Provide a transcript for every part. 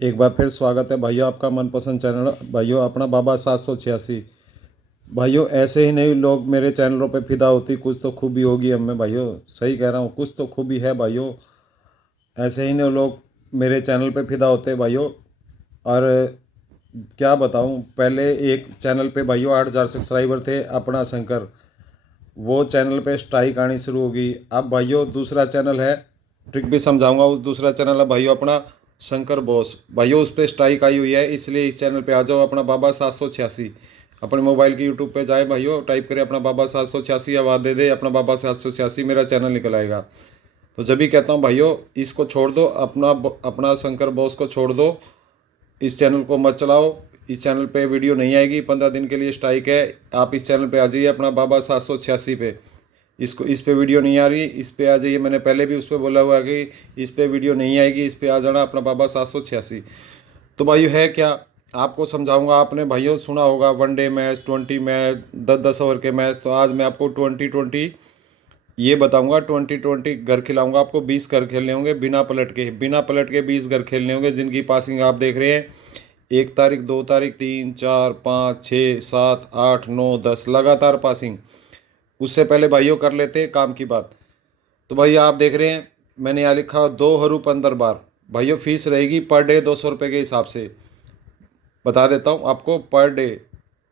एक बार फिर स्वागत है भाइयों आपका मनपसंद चैनल भाइयों अपना बाबा 786। भाइयों ऐसे ही नहीं लोग मेरे चैनलों पे फिदा होती, कुछ तो खूबी होगी हमें भाइयों। सही कह रहा हूँ, कुछ तो खूबी है भाइयों। ऐसे ही नहीं लोग मेरे चैनल पे फिदा होते भाइयों। और क्या बताऊँ, पहले एक चैनल पे भाइयों 8,000 सब्सक्राइबर थे अपना शंकर। वो चैनल पे स्ट्राइक आनी शुरू होगी। अब भाइयों दूसरा चैनल है, ट्रिक भी समझाऊंगा। उस दूसरा चैनल है भाइयों अपना शंकर बॉस। भाइयों उस पर स्ट्राइक आई हुई है, इसलिए इस चैनल पे आ जाओ अपना बाबा 786। अपने मोबाइल की यूट्यूब पे जाए भाइयों, टाइप करें अपना बाबा 786, आवाज़ दे दे अपना बाबा 786, मेरा चैनल निकल आएगा। तो जब भी कहता हूँ भाइयों इसको छोड़ दो, अपना अपना शंकर बॉस को छोड़ दो, इस चैनल को मत चलाओ। इस चैनल पे वीडियो नहीं आएगी, 15 दिन के लिए स्ट्राइक है। आप इस चैनल पे आ जाइए अपना बाबा 786 पे। इसको इस पे वीडियो नहीं आ रही, इस पे आ जाइए। मैंने पहले भी उस पर बोला हुआ है कि इस पे वीडियो नहीं आएगी, इस पे आ जाना अपना बाबा 786। तो भाइयों है क्या, आपको समझाऊंगा। आपने भाइयों सुना होगा वनडे मैच, 20 मैच, 10-10 ओवर के मैच। तो आज मैं आपको 20-20 ये बताऊंगा। 20-20 घर खिलाऊंगा आपको। 20 घर खेलने होंगे बिना पलट के, बिना पलट के 20 घर खेलने होंगे जिनकी पासिंग आप देख रहे हैं। 1 तारीख, 2 तारीख, 3, 4, 5, 6, 7, 8, 9, 10 लगातार पासिंग। उससे पहले भाइयों कर लेते हैं काम की बात। तो भैया आप देख रहे हैं मैंने यहाँ लिखा 2 हरू 15 बार। भाइयों फीस रहेगी पर डे 200 रुपये के हिसाब से। बता देता हूँ आपको, पर डे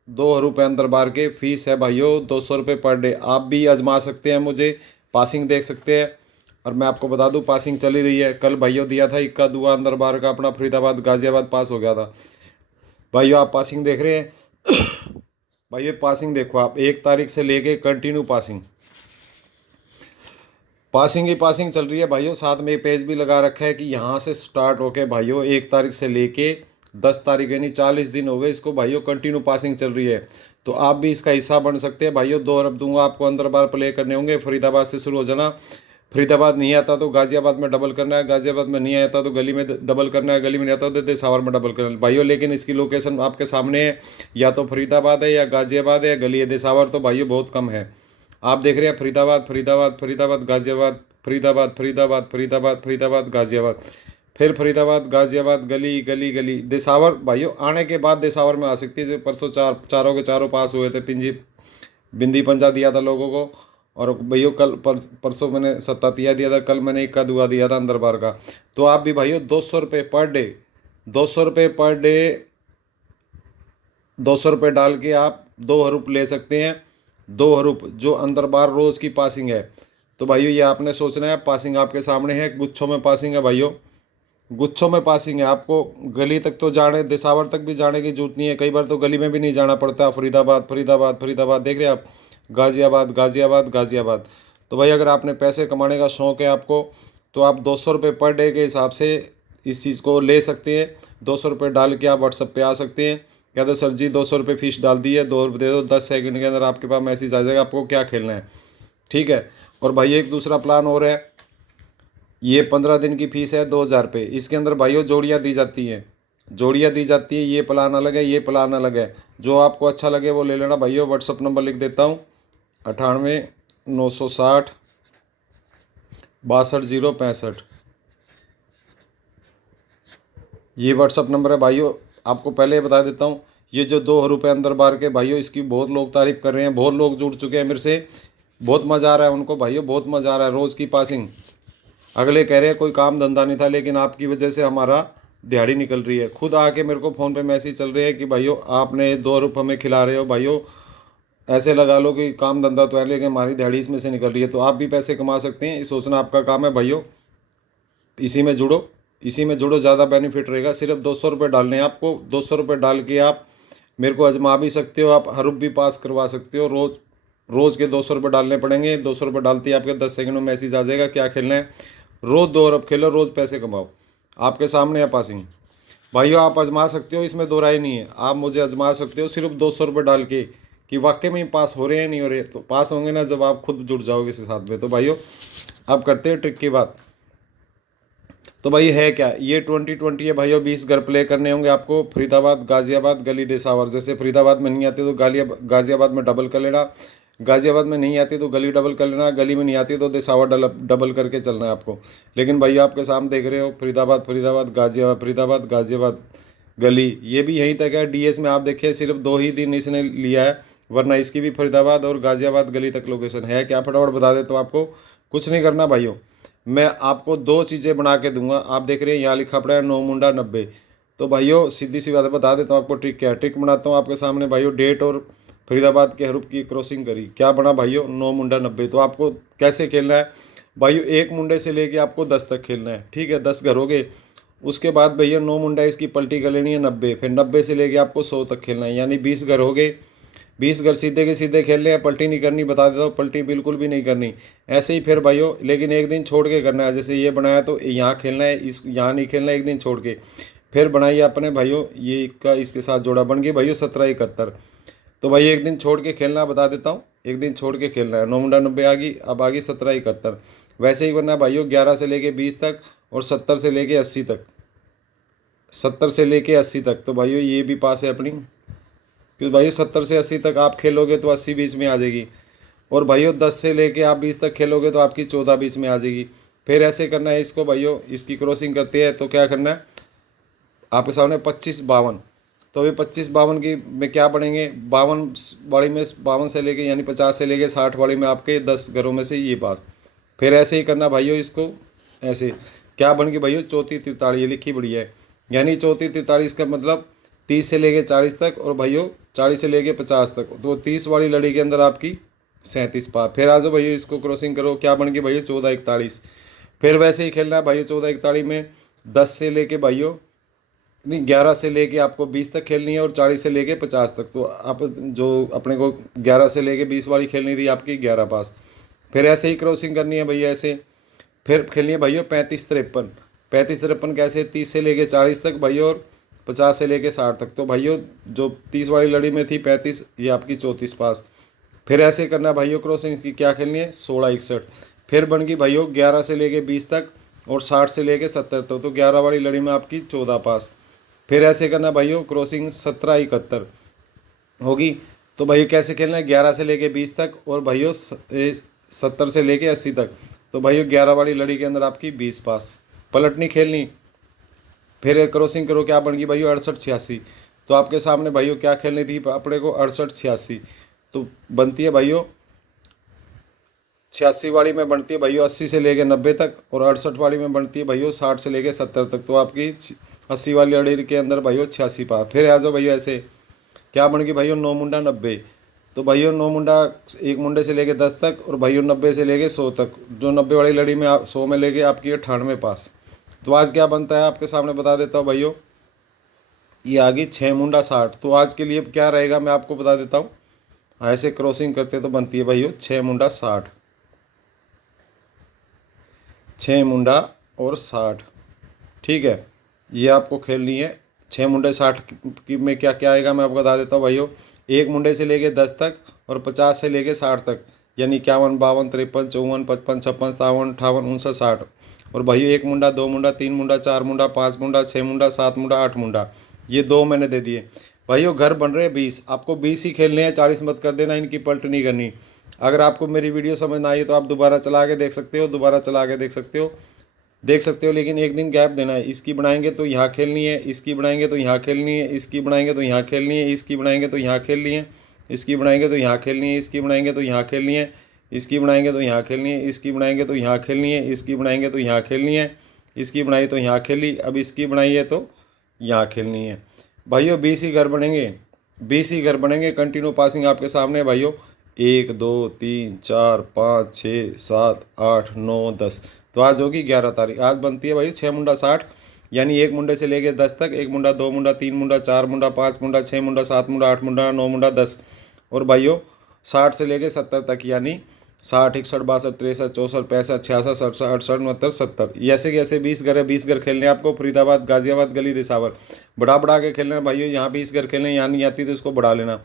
2 हरू 15 बार के फीस है भाइयों, 200 रुपये पर डे। आप भी आजमा सकते हैं, मुझे पासिंग देख सकते हैं। और मैं आपको बता दूं पासिंग चली रही है। कल भाइयों दिया था 1 2 अंदर बार का, अपना फरीदाबाद गाजियाबाद पास हो गया था। भाइयों आप पासिंग देख रहे हैं भाइयों पासिंग देखो आप, 1 तारीख से लेके कंटिन्यू पासिंग, पासिंग ही पासिंग चल रही है भाइयों। साथ में पेज भी लगा रखा है कि यहाँ से स्टार्ट होके भाइयों 1 तारीख से लेके 10 तारीख, यानी 40 दिन हो गए इसको भाइयों, कंटिन्यू पासिंग चल रही है। तो आप भी इसका हिस्सा बन सकते हैं भाइयों। 2 अरब दूंगा आपको, अंदर बार प्ले करने होंगे। फरीदाबाद से शुरू हो जाना। फरीदाबाद नहीं आता तो गाजियाबाद में डबल करना है, गाजियाबाद में नहीं आता तो गली में डबल करना है, गली में नहीं आता तो देसावर में डबल करना है भाइयों। लेकिन इसकी लोकेशन आपके सामने है, या तो फरीदाबाद है या गाजियाबाद है या गली है। देसावर तो भाइयों बहुत कम है। आप देख रहे हैं फरीदाबाद फरीदाबाद फरीदाबाद गाजियाबाद, फरीदाबाद फरीदाबाद फरीदाबाद फरीदाबाद गाजियाबाद, फिर फरीदाबाद गाजियाबाद, गली गली गली। देसावर भाइयों आने के बाद देसावर में आ सकती है। परसों चारों के चारों पास हुए थे, पिंजी बिंदी पंजा दिया था लोगों को। और भैया कल परसों मैंने सत्तातिया दिया था, कल मैंने इक्का दुआ दिया था अंदर बार का। तो आप भी भाइयों 200 रुपये पर डे, 200 रुपये पर डे, 200 रुपये डाल के आप 2 हरूप ले सकते हैं। 2 हरूप जो अंदर बार रोज़ की पासिंग है। तो भाइयों ये आपने सोचना है, पासिंग आपके सामने है, गुच्छों में पासिंग है भाइयों, गुच्छों में पासिंग है। आपको गली तक तो जाने, देसावर तक भी जाने की जरूरत नहीं है। कई बार तो गली में भी नहीं जाना पड़ता। फरीदाबाद फरीदाबाद फरीदाबाद देख रहे हैं आप, गाजियाबाद गाजियाबाद गाजियाबाद। तो भाई अगर आपने पैसे कमाने का शौक़ है आपको, तो आप 200 रुपये पर डे के हिसाब से इस चीज़ को ले सकते हैं। 200 रुपये डाल के आप व्हाट्सअप पे आ सकते हैं। कह दो सर जी 200 रुपये फीस डाल दी है, 2 रुपये दे दो, 10 सेकंड के अंदर आपके पास मैसेज आ जाएगा आपको क्या खेलना है। ठीक है। और भाई एक दूसरा प्लान और है, ये 15 दिन की फीस है 2,000 रुपये। इसके अंदर भाइयों जोड़ियाँ दी जाती हैं, जोड़ियाँ दी जाती हैं। ये प्लान अलग है, ये प्लान अलग है। जो आपको अच्छा लगे वो ले लेना भाइयों। व्हाट्सअप नंबर लिख देता हूँ, 98 960 62 065। ये व्हाट्सअप नंबर है भाइयों। आपको पहले बता देता हूँ, ये जो 2 रुपये अंदर बार के भाइयों, इसकी बहुत लोग तारीफ़ कर रहे हैं, बहुत लोग जुड़ चुके हैं मेरे से, बहुत मज़ा आ रहा है उनको भाइयों, बहुत मज़ा आ रहा है। रोज़ की पासिंग, अगले कह रहे हैं कोई काम धंधा नहीं था, लेकिन आपकी वजह से हमारा दिहाड़ी निकल रही है। खुद आके मेरे को फ़ोन पे मैसेज चल रहे हैं कि भाइयों आपने 2 रुपये हमें खिला रहे हो भाइयों, ऐसे लगा लो कि काम धंधा तो है लेकिन हमारी दिहाड़ी इसमें से निकल रही है। तो आप भी पैसे कमा सकते हैं, ये सोचना आपका काम है भाइयों। इसी में जुड़ो, इसी में जुड़ो, ज़्यादा बेनिफिट रहेगा। सिर्फ 200 रुपये डालने हैं आपको। 200 रुपये डाल के आप मेरे को आजमा भी सकते हो, आप हरूप भी पास करवा सकते हो। रोज़ के 200 रुपये डालने पड़ेंगे। 200 रुपये डालते ही आपके 10 सेकंड में मैसेज आ जाएगा क्या खेलना है। रोज़ 2 अरब खेलो, रोज़ पैसे कमाओ। आपके सामने है पासिंग भाइयों, आप आजमा सकते हो, इसमें दो राय नहीं है। आप मुझे आजमा सकते हो सिर्फ 200 रुपये डाल के कि वाकई में पास हो रहे हैं नहीं हो रहे। तो पास होंगे ना जब आप खुद जुड़ जाओगे इस साथ में। तो भाइयों अब करते हैं ट्रिक की बात। तो भाई है क्या, ये 20-20 है भाइयों। 20 घर प्ले करने होंगे आपको। फरीदाबाद गाजियाबाद गली देसावर। जैसे फरीदाबाद में नहीं आते तो गाजियाबाद में डबल कर लेना। गाजियाबाद में नहीं आती तो गली डबल कर लेना, गली में नहीं आती तो दिसावर डबल करके चलना है आपको। लेकिन भाई आपके सामने देख रहे हो फरीदाबाद फरीदाबाद गाजियाबाद फरीदाबाद गाजियाबाद गली, ये भी यहीं तक है। डीएस में आप देखिए सिर्फ 2 ही दिन इसने लिया है, वरना इसकी भी फरीदाबाद और गाजियाबाद गली तक लोकेशन है। क्या फटाफट बता देता हूँ आपको, कुछ नहीं करना भाइयों। मैं आपको 2 चीज़ें बना के दूंगा। आप देख रहे हैं यहाँ लिखा पड़ा है 9 मुंडा 90। तो भाइयों सीधी सी बात बता देता हूँ आपको ट्रिक क्या है। ट्रिक बनाता हूँ आपके सामने भाइयों, डेट और फरीदाबाद के हरूफ की क्रॉसिंग करी, क्या बना भाइयों 9 मुंडा 90। तो आपको कैसे खेलना है भाइयों, 1 मुंडे से लेके आपको 10 तक खेलना है, ठीक है। 10 घर हो गए, उसके बाद भैया 9 मुंडा इसकी पलटी कर लेनी है 90, फिर 90 से लेके आपको 100 तक खेलना है, यानी 20 घर हो गए। 20 घर सीधे के सीधे खेलने हैं, पलटी नहीं करनी, बता देता हूँ, पलटी बिल्कुल भी नहीं करनी। ऐसे ही फिर भाइयों, लेकिन एक दिन छोड़ के करना है। जैसे ये बनाया तो यहाँ खेलना है, इस यहाँ नहीं खेलना, एक दिन छोड़ के। फिर बनाइए अपने भाइयों, ये इक्का इसके साथ जोड़ा बन गई भाइयों 1771। तो भाई एक दिन छोड़ के खेलना, बता देता हूँ, एक दिन छोड़ के खेलना है। 9 मुंडा 90 आ गई, अब आ गई 1771। वैसे ही करना है भाइयों 11 से लेके 20 तक और 70 से लेके 80 तक, 70 से लेके 80 तक। तो भाइयों ये भी पास है अपनी, क्योंकि भाइयों 70 से 80 तक आप खेलोगे तो 80 बीच में आ जाएगी। और भाइयों 10 से लेके आप 20 तक खेलोगे तो आपकी 14 बीच में आ जाएगी। फिर ऐसे करना है इसको भाइयों, इसकी क्रॉसिंग करते हैं तो क्या करना है आपके सामने 25 52। तो अभी 25 52 की में क्या बढ़ेंगे, 52 वाली में 52 से लेके यानी 50 से लेके 60 वाली में आपके 10 घरों में से ये पास। फिर ऐसे ही करना भाइयों इसको, ऐसे क्या बन गई भाइयों 34 43, ये लिखी बढ़िया है, यानी 34 43 का मतलब 30 से लेके 40 तक और भाइयों 40 से लेके 50 तक। तो 30 वाली लड़ी के अंदर आपकी 37 पार। फिर आ जाओ भाइयों इसको क्रॉसिंग करो, क्या बन गई भाइयों 14 41। फिर वैसे ही खेलना है भाइयों 14 41 में 10 से लेके भाइयों नहीं 11 से लेके आपको 20 तक खेलनी है और 40 से लेके 50 तक। तो आप जो अपने को 11 से लेके 20 वाली खेलनी थी आपकी 11 पास। फिर ऐसे ही क्रॉसिंग करनी है भैया ऐसे। फिर खेलनी है भाइयों 35 53। 35 53 कैसे, 30 से लेके 40 तक भाइयों और 50 से लेके 60 तक। तो भाइयों जो 30 वाली लड़ी में थी 35, ये आपकी 34 पास। फिर ऐसे करना है भाइयों क्रॉसिंग की, क्या खेलनी है 16 61। फिर बन गई भाइयों 11 से लेके 20 तक और 60 से लेके 70 तक। तो 11 वाली लड़ी में आपकी 14 पास। फिर ऐसे करना भाइयों क्रॉसिंग 17 71 होगी। तो भाइयों कैसे खेलना है 11 से लेके 20 तक और भाइयों 70 से लेके 80 तक। तो भाइयों 11 वाली लड़ी के अंदर आपकी 20 पास, पलट नहीं खेलनी। फिर क्रॉसिंग करो, क्या बन गई भाइयों 68 86। तो आपके सामने भाइयों क्या खेलनी थी अपने को 68 86। तो बनती है भाइयों 86 वाली में बनती है भाइयों 80 से लेके 90 तक और 68 वाली में बनती है भाइयों 60 से लेके 70 तक। तो आपकी 80 वाली लड़ी के अंदर भाइयों 86 पार। फिर आ जाओ भाइयों ऐसे, क्या बन गई भाइयों 9 मुंडा 90। तो भाइयों 9 मुंडा, एक मुंडे से लेके 10 तक और भाइयों 90 से लेके 100 तक। जो 90 वाली लड़ी में आप 100 में लेके आपकी 98 पास। तो आज क्या बनता है आपके सामने बता देता हूँ भाइयों, ये आ गई 6 मुंडा 60। तो आज के लिए क्या रहेगा मैं आपको बता देता हूँ, ऐसे क्रॉसिंग करते तो बनती है भाइयों 6 मुंडा 60, 6 मुंडा और 60, ठीक है। ये आपको खेलनी है 6 मुंडे 60 की में क्या क्या आएगा मैं आपको बता देता हूँ भाइयों। एक मुंडे से लेके 10 तक और 50 से लेके 60 तक, यानी 51 52 53 54 55 56 57 58 59 60। और भाइयों एक मुंडा, 2 मुंडा, 3 मुंडा, 4 मुंडा, 5 मुंडा, 6 मुंडा, 7 मुंडा, 8 मुंडा, ये 2 मैंने दे दिए भाइयों। घर बन रहे हैं 20, आपको 20 ही खेलने हैं, 40 मत कर देना, इनकी पलट नहीं करनी। अगर आपको मेरी वीडियो समझ ना आई तो आप दोबारा चला के देख सकते हो, दोबारा चला के देख सकते हो, लेकिन एक दिन गैप देना है। इसकी बनाएंगे तो यहाँ खेलनी है, इसकी बनाएंगे तो यहाँ खेलनी है, इसकी बनाएंगे तो यहाँ खेलनी है, इसकी बनाएंगे तो यहाँ खेलनी है, इसकी बनाएंगे तो यहाँ खेलनी है, इसकी बनाएंगे तो यहाँ खेलनी है, इसकी बनाएंगे तो यहाँ खेलनी है, इसकी बनाएंगे तो यहाँ खेलनी है, इसकी बनाएंगे तो यहाँ खेलनी है, इसकी बनाई तो यहाँ खेली, अब इसकी बनाई है तो यहाँ खेलनी है। भाइयों 20 ही घर बनेंगे, 20 ही घर बनेंगे। कंटिन्यू पासिंग आपके सामने भाइयों, 1 2 3 4 5 6 7 8 9 10। तो आज होगी 11 तारीख, आज बनती है भाई 6 मुंडा 60, यानी एक मुंडे से लेके 10 तक, एक मुंडा, 2 मुंडा, 3 मुंडा, 4 मुंडा, 5 मुंडा, 6 मुंडा, 7 मुंडा, 8 मुंडा, 9 मुंडा, 10। और भाइयों 60 से लेके 70 तक, यानी 60 61 62 63 64 65 66 67 68 69 70। ऐसे के ऐसे 20 घर है, 20 घर खेलने आपको फरीदाबाद गाजियाबाद गली दिसावर, बढ़ा के खेलना है भाइयों। यहाँ 20 घर खेलने, यहाँ नहीं आती तो इसको बढ़ा लेना,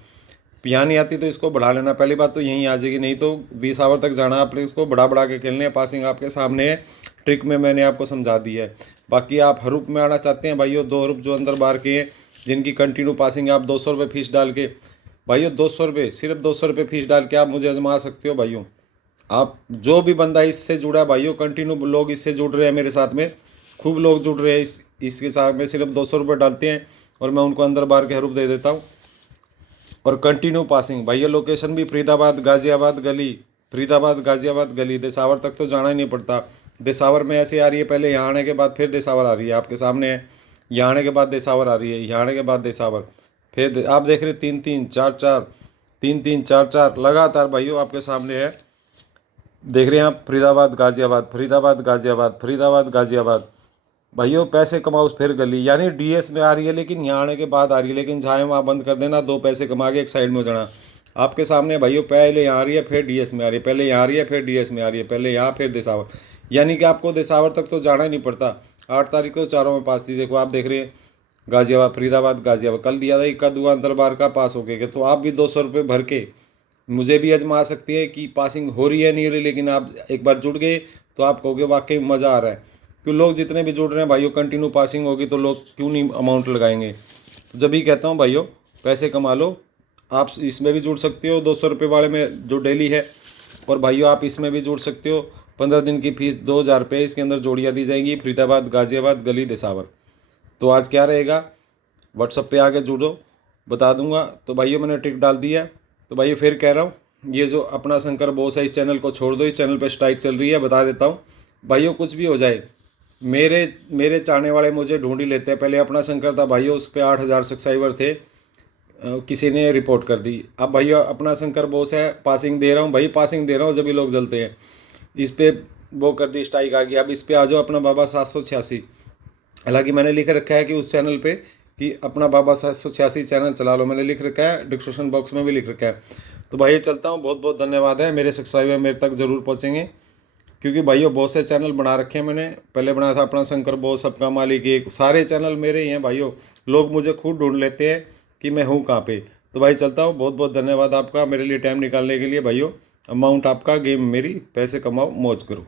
यहाँ नहीं आती तो इसको बढ़ा लेना। पहली बात तो यहीं आ जाएगी, नहीं तो दिसावर तक जाना आपने, इसको बढ़ा के खेलने हैं। पासिंग आपके सामने है, ट्रिक में मैंने आपको समझा दिया है। बाकी आप हरूप में आना चाहते हैं भाइयों, 2 हरूप जो अंदर बाहर के हैं, जिनकी कंटिन्यू पासिंग आप 200 रुपये फीस डाल के भाइयों 200 रुपये, सिर्फ 200 रुपये फीस डाल के आप मुझे आजमा सकते हो भाइयों। आप जो भी बंदा इससे जुड़ा है भाइयों, कंटिन्यू लोग इससे जुड़ रहे हैं मेरे साथ में, खूब लोग जुड़ रहे हैं इसके साथ में। सिर्फ 200 रुपये डालते हैं और मैं उनको अंदर बाहर के हरूप दे देता हूँ। और कंटिन्यू पासिंग भैया, लोकेशन भी फरीदाबाद गाजियाबाद गली, फरीदाबाद गाजियाबाद गली, देसावर तक तो जाना ही नहीं पड़ता। देसावर में ऐसे आ रही है, पहले यहाँ आने के बाद फिर देसावर आ रही है, आपके सामने है। यहाँ आने के बाद देसावर आ रही है, यहाँ आने के बाद देसावर, फिर आप देख रहे 3-3 4-4, 3-3 4-4 लगातार भाइयों आपके सामने है। देख रहे हैं आप, फरीदाबाद गाजियाबाद, फरीदाबाद गाजियाबाद, फरीदाबाद गाजियाबाद। भाइयों पैसे कमाओ फिर गली, यानी डीएस में आ रही है लेकिन यहाँ आने के बाद आ रही है, लेकिन जहाँ वहाँ बंद कर देना, 2 पैसे कमा के एक साइड में हो जाना। आपके सामने भाइयों पहले यहाँ आ रही है, फिर डीएस में आ रही है, पहले यहाँ आ रही है, फिर डीएस में आ रही है, पहले यहाँ, फिर देसावर, यानी कि आपको देसावर तक तो जाना ही नहीं पड़ता। 8 तारीख को चारों में पास थी, देखो आप देख रहे हैं गाजियाबाद, फरीदाबाद गाजियाबाद, कल दिया था इक्का दुआ अंतर बार का पास हो गया। तो आप भी 200 रुपये भर के मुझे भी आजमा सकती है कि पासिंग हो रही है नहीं हो रही, लेकिन आप एक बार जुड़ गए तो आप कहोगे वाकई मज़ा आ रहा है। क्यों लोग जितने भी जुड़ रहे हैं भाइयों, कंटिन्यू पासिंग होगी तो लोग क्यों नहीं अमाउंट लगाएंगे। तो जब भी कहता हूँ भाइयों पैसे कमा लो, आप इसमें भी जुड़ सकते हो 200 रुपये वाले में जो डेली है। और भाइयों आप इसमें भी जुड़ सकते हो, 15 दिन की फीस 2000 रुपये, इसके अंदर जोड़ियाँ दी जाएंगी, फरीदाबाद गाजियाबाद गली देसावर। तो आज क्या रहेगा, व्हाट्सअप पे आके जुड़ो, बता दूंगा। तो भाइयों मैंने ट्रिक डाल दी है। तो भाइयों फिर कह रहा हूँ, ये जो अपना शंकर बॉस है, इस चैनल को छोड़ दो, इस चैनल पे स्ट्राइक चल रही है। बता देता हूँ भाइयों, कुछ भी हो जाए, मेरे चाहने वाले मुझे ढूंढ ही लेते हैं। पहले अपना शंकर था भाइयों, उस पर 8000 सब्सक्राइबर थे, किसी ने रिपोर्ट कर दी। अब भाइयों अपना शंकर बॉस है, पासिंग दे रहा हूँ भाई, पासिंग दे रहा हूँ, जब भी लोग जलते हैं। इस पर वो कर दी, स्ट्राइक आ गई। अब इस पर आ जाओ, अपना बाबा 786। हालांकि मैंने लिख रखा है कि उस चैनल पे कि अपना बाबा 786 चैनल चला लो, मैंने लिख रखा है, डिस्क्रिप्शन बॉक्स में भी लिख रखा है। तो भाई चलता हूँ, बहुत बहुत धन्यवाद है। मेरे सब्सक्राइबर मेरे तक ज़रूर पहुँचेंगे, क्योंकि भाइयों बहुत से चैनल बना रखे हैं मैंने। पहले बनाया था अपना शंकर बॉस, सबका मालिक एक, सारे चैनल मेरे ही हैं भाइयों। लोग मुझे खुद ढूंढ लेते हैं कि मैं हूँ कहाँ पे। तो भाई चलता हूँ, बहुत बहुत धन्यवाद आपका मेरे लिए टाइम निकालने के लिए भाइयों। अमाउंट आपका, गेम मेरी, पैसे कमाओ, मौज करो।